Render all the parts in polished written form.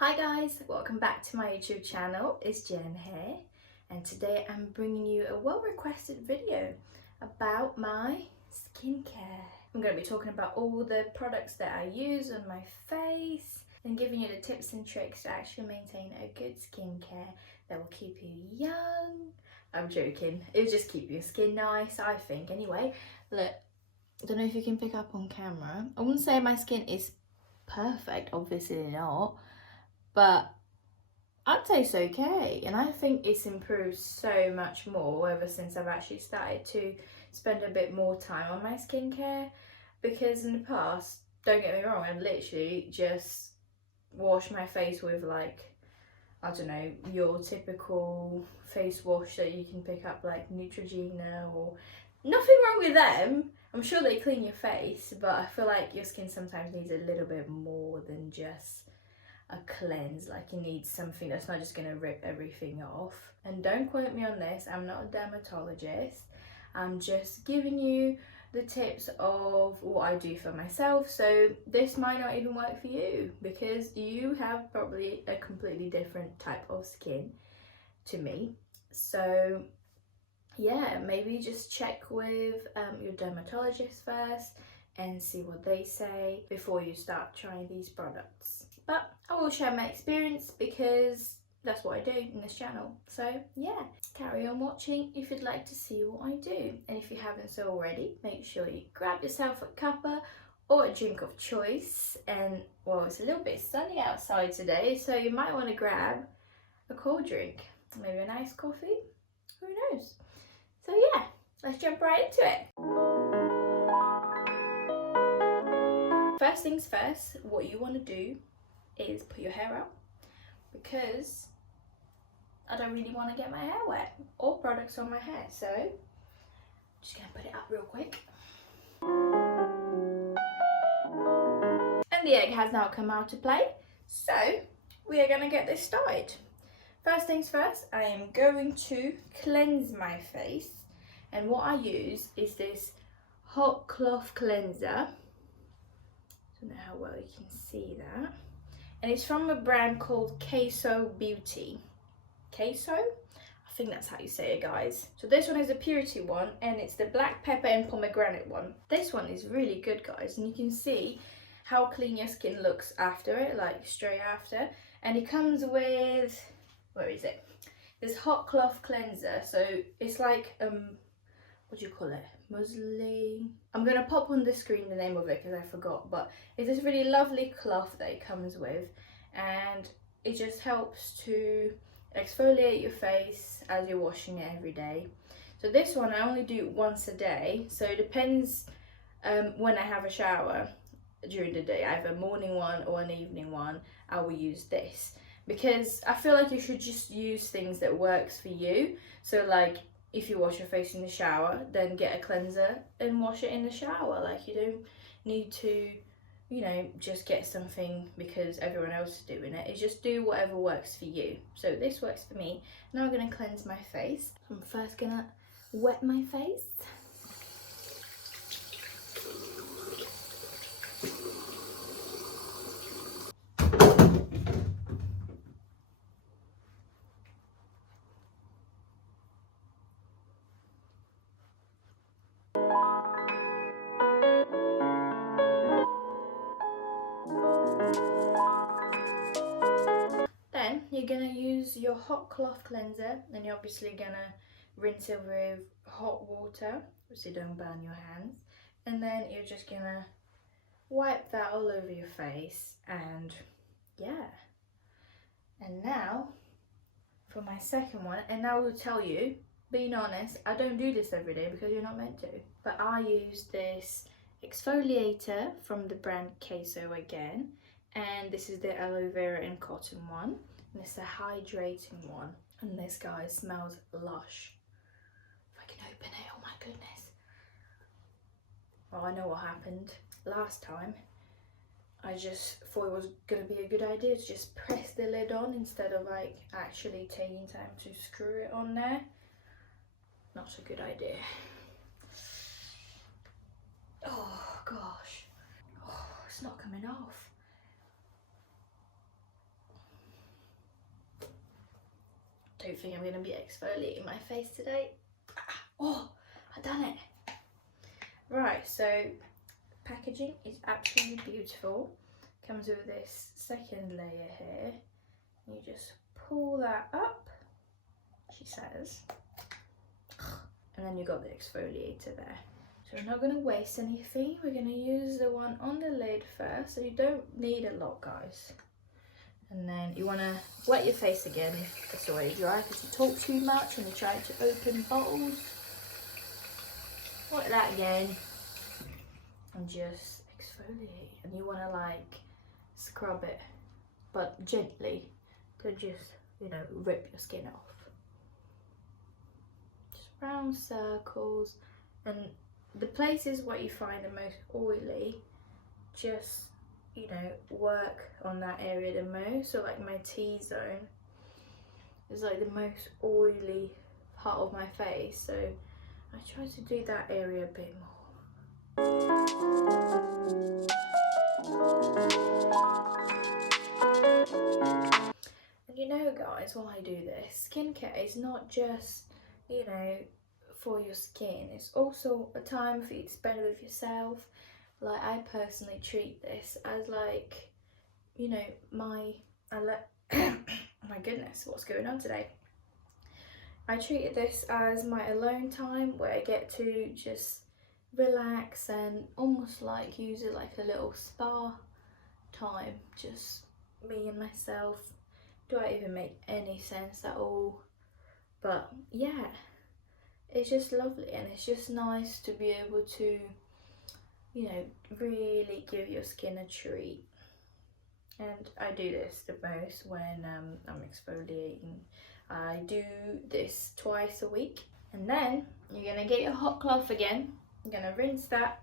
Hi guys, welcome back to my YouTube channel. It's Jen here, and today I'm bringing you a well-requested video about my skincare. I'm going to be talking about all the products that I use on my face and giving you the tips and tricks to actually maintain a good skincare that will keep you young. I'm joking, it'll just keep your skin nice, I think. Anyway, look, I don't know if you can pick up on camera. I wouldn't say my skin is perfect, obviously not, but I'd say it's okay, and I think it's improved so much more ever since I've actually started to spend a bit more time on my skincare. Because in the past, don't get me wrong, I'd literally just wash my face with, like, I don't know, your typical face wash that you can pick up, like Neutrogena, or nothing wrong with them. I'm sure they clean your face, but I feel like your skin sometimes needs a little bit more than just a cleanse. Like, you need something that's not just going to rip everything off. And don't quote me on this, I'm not a dermatologist. I'm just giving you the tips of what I do for myself. So this might not even work for you because you have probably a completely different type of skin to me. So yeah, maybe just check with your dermatologist first and see what they say before you start trying these products. But I will share my experience because that's what I do in this channel. So yeah, carry on watching if you'd like to see what I do. And if you haven't so already, make sure you grab yourself a cuppa or a drink of choice. And well, it's a little bit sunny outside today, so you might want to grab a cold drink, maybe a nice coffee, who knows. So yeah, let's jump right into it. First things first, what you want to do is put your hair out, because I don't really want to get my hair wet or products on my hair. So I'm just going to put it up real quick. And the egg has now come out to play. So we are going to get this started. First things first, I am going to cleanse my face. And what I use is this hot cloth cleanser. I don't know how well you can see that. And it's from a brand called Queso Beauty. Queso? I think that's how you say it, guys. So this one is the purity one, and it's the black pepper and pomegranate one. This one is really good, guys, and you can see how clean your skin looks after it, like straight after. And it comes with, where is it? This hot cloth cleanser. So it's like what do you call it? Muslin. I'm gonna pop on the screen the name of it because I forgot, but it's this really lovely cloth that it comes with, and it just helps to exfoliate your face as you're washing it every day. So this one I only do once a day, so it depends when I have a shower during the day, either a morning one or an evening one. I will use this because I feel like you should just use things that works for you. So like, if you wash your face in the shower, then get a cleanser and wash it in the shower. Like, you don't need to, you know, just get something because everyone else is doing it. It's just do whatever works for you. So this works for me. Now I'm going to cleanse my face. I'm first going to wet my face. Then you're going to use your hot cloth cleanser, and you're obviously going to rinse it with hot water so you don't burn your hands. And then you're just going to wipe that all over your face, and yeah. And now for my second one, and I will tell you, being honest, I don't do this every day because you're not meant to, but I use this exfoliator from the brand Queso again, and this is the aloe vera and cotton one, and it's a hydrating one, and this guy smells lush. If I can open it, oh my goodness. Well, I know what happened last time. I just thought it was going to be a good idea to just press the lid on instead of like actually taking time to screw it on there. Not a good idea. Oh gosh. Oh, it's not coming off. don't think I'm going to be exfoliating my face today. Oh, I've done it. Right, so packaging is absolutely beautiful. Comes with this second layer here. You just pull that up, she says. And then you've got the exfoliator there. So we're not going to waste anything. We're going to use the one on the lid first. So you don't need a lot, guys. And then you want to wet your face again if it's already dry, because you talk too much and you try to open bottles. Wet that again and just exfoliate. And you want to like scrub it, but gently, to just, you know, rip your skin off. Just round circles, and the places where you find the most oily, just, you know, work on that area the most. So like my T-zone is like the most oily part of my face, so I try to do that area a bit more. And you know, guys, while I do this, skincare is not just, you know, for your skin, it's also a time for you to spend with yourself. Like, I personally treat this as like, you know, my my goodness, what's going on today? I treated this as my alone time, where I get to just relax and almost like use it like a little spa time, just me and myself. Do I even make any sense at all? But yeah, it's just lovely, and it's just nice to be able to, you know, really give your skin a treat. And I do this the most when I'm exfoliating. I do this twice a week, and then you're gonna get your hot cloth again. You're gonna rinse that,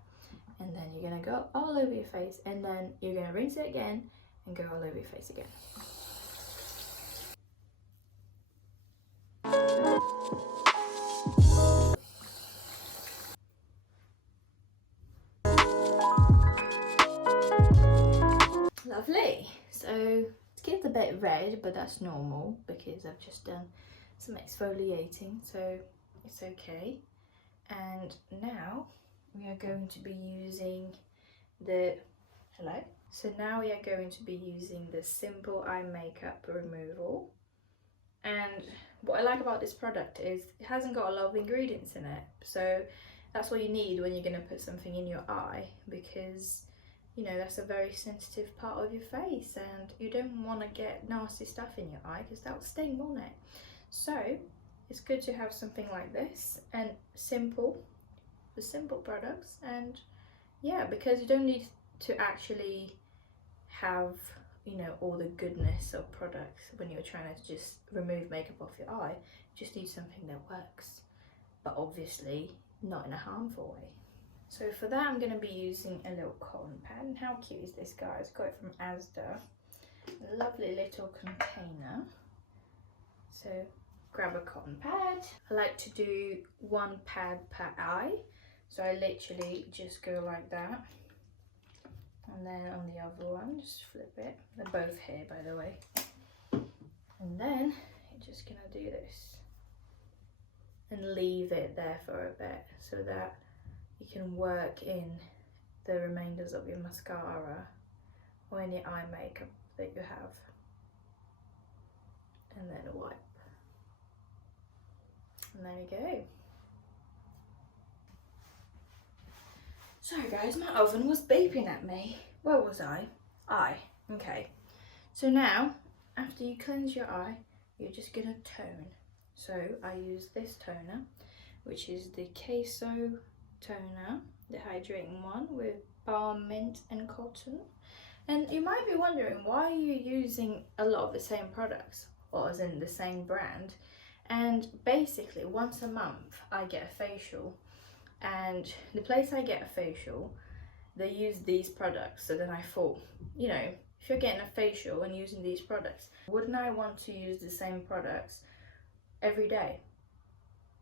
and then you're gonna go all over your face, and then you're gonna rinse it again and go all over your face again. Lovely. So skin's a bit red, but that's normal because I've just done some exfoliating, so it's okay. And now we are going to be using the So now we are going to be using the simple eye makeup removal. And what I like about this product is it hasn't got a lot of ingredients in it, so that's what you need when you're going to put something in your eye, because you know that's a very sensitive part of your face and you don't want to get nasty stuff in your eye because that will sting, won't it? So it's good to have something like this, and simple products. And yeah, because you don't need to actually have, you know, all the goodness of products when you're trying to just remove makeup off your eye. You just need something that works, but obviously not in a harmful way. So for that, I'm going to be using a little cotton pad. And how cute is this, guys? Got it from Asda. A lovely little container. So grab a cotton pad. I like to do one pad per eye. So I literally just go like that. And then on the other one, just flip it. They're both here, by the way. And then you're just going to do this. And leave it there for a bit so that you can work in the remainders of your mascara or any eye makeup that you have. And then wipe. And there we go. Sorry guys, my oven was beeping at me. Where was I? Eye. Okay. So now, after you cleanse your eye, you're just gonna tone. So I use this toner, which is the Queso toner, the hydrating one with balm, mint and cotton. And you might be wondering, why are you using a lot of the same products, or as in the same brand? And basically once a month I get a facial, and the place I get a facial, they use these products. So then I thought, you know, if you're getting a facial and using these products, wouldn't I want to use the same products every day?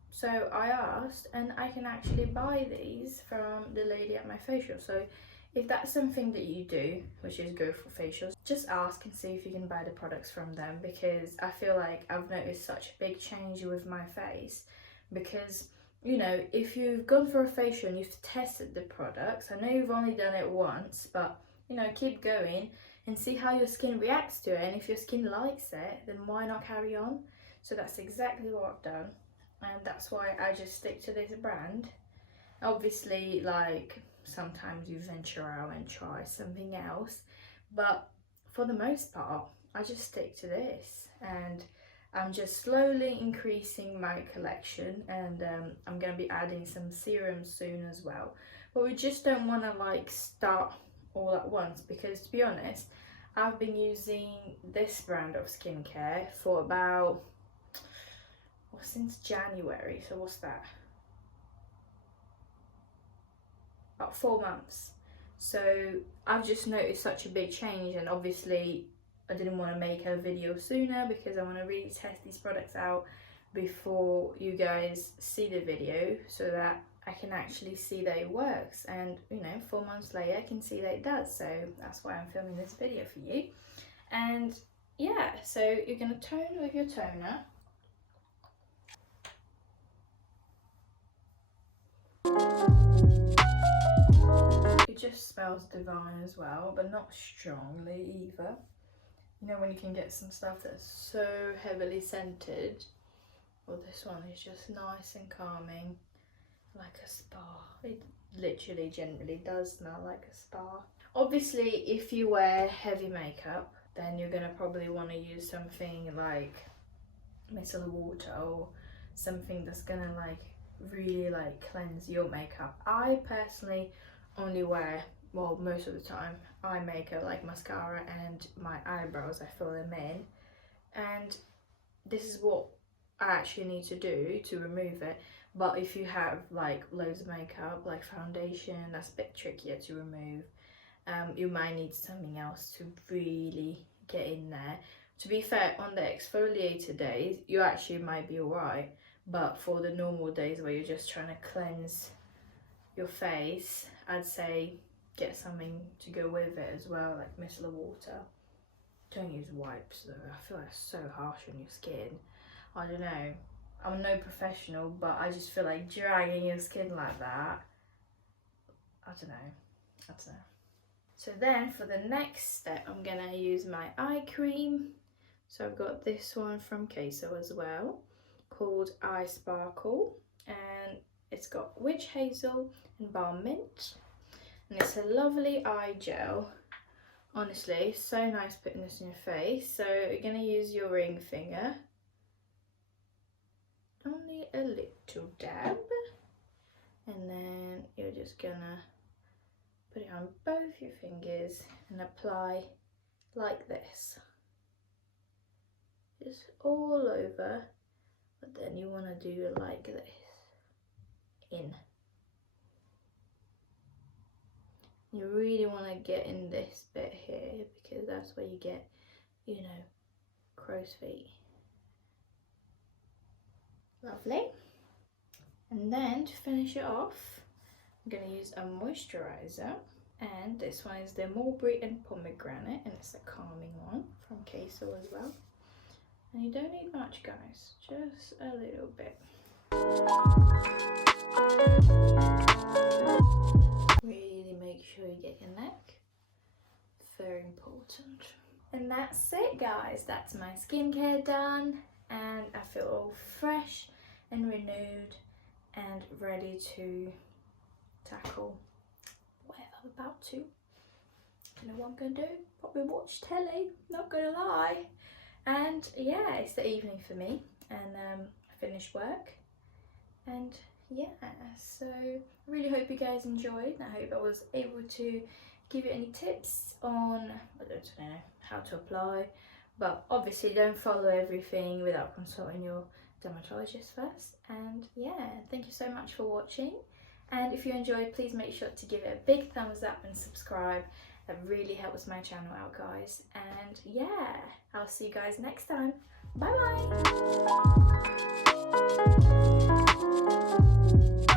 So I asked, and I can actually buy these from the lady at my facial. So if that's something that you do, which is go for facials, just ask and see if you can buy the products from them, because I feel like I've noticed such a big change with my face. Because, you know, if you've gone for a facial and you've tested the products, I know you've only done it once, but, you know, keep going and see how your skin reacts to it. And if your skin likes it, then why not carry on? So that's exactly what I've done, and that's why I just stick to this brand. Obviously, like, sometimes you venture out and try something else, but for the most part I just stick to this, and I'm just slowly increasing my collection, and I'm going to be adding some serums soon as well. But we just don't want to like start all at once, because to be honest, I've been using this brand of skincare for about, well, since January, so what's that? About 4 months. So I've just noticed such a big change, and obviously I didn't want to make a video sooner because I want to really test these products out before you guys see the video, so that I can actually see that it works. And you know, 4 months later I can see that it does, so that's why I'm filming this video for you. And yeah, so you're going to tone with your toner. It just smells divine as well, but not strongly either. You know when you can get some stuff that's so heavily scented? Well, this one is just nice and calming, like a spa. It literally generally does smell like a spa. Obviously, if you wear heavy makeup, then you're gonna probably want to use something like micellar water, or something that's gonna like really like cleanse your makeup. I personally only wear, well, most of the time, eye makeup like mascara and my eyebrows. I fill them in, and this is what I actually need to do to remove it. But if you have like loads of makeup, like foundation, that's a bit trickier to remove. You might need something else to really get in there. To be fair, on the exfoliator days you actually might be alright, but for the normal days where you're just trying to cleanse your face, I'd say get something to go with it as well, like micellar water. Don't use wipes though, I feel like it's so harsh on your skin. I don't know, I'm no professional, but I just feel like dragging your skin like that, I don't know. So then for the next step, I'm gonna use my eye cream. So I've got this one from Queso as well, called Eye Sparkle, and it's got witch hazel and balm mint, and it's a lovely eye gel. Honestly, so nice putting this in your face. So you're gonna use your ring finger, only a little dab, and then you're just gonna put it on both your fingers and apply like this, just all over, but then you want to do it like this, in. You really want to get in this bit here, because that's where you get, you know, crow's feet. Lovely. And then to finish it off, I'm going to use a moisturizer, and this one is the mulberry and pomegranate, and it's a calming one from Queso as well. And you don't need much, guys, just a little bit. Really make sure you get your neck, very important. And that's it, guys, that's my skincare done, and I feel all fresh and renewed and ready to tackle whatever I'm about to. You know what I'm gonna do? Probably watch telly, not gonna lie. And yeah, it's the evening for me, and I finished work, and yeah, so I really hope you guys enjoyed. I hope I was able to give you any tips on, I don't know, how to apply, but obviously don't follow everything without consulting your dermatologist first. And yeah, thank you so much for watching, and if you enjoyed, please make sure to give it a big thumbs up and subscribe. That really helps my channel out, guys. And yeah, I'll see you guys next time. Bye bye.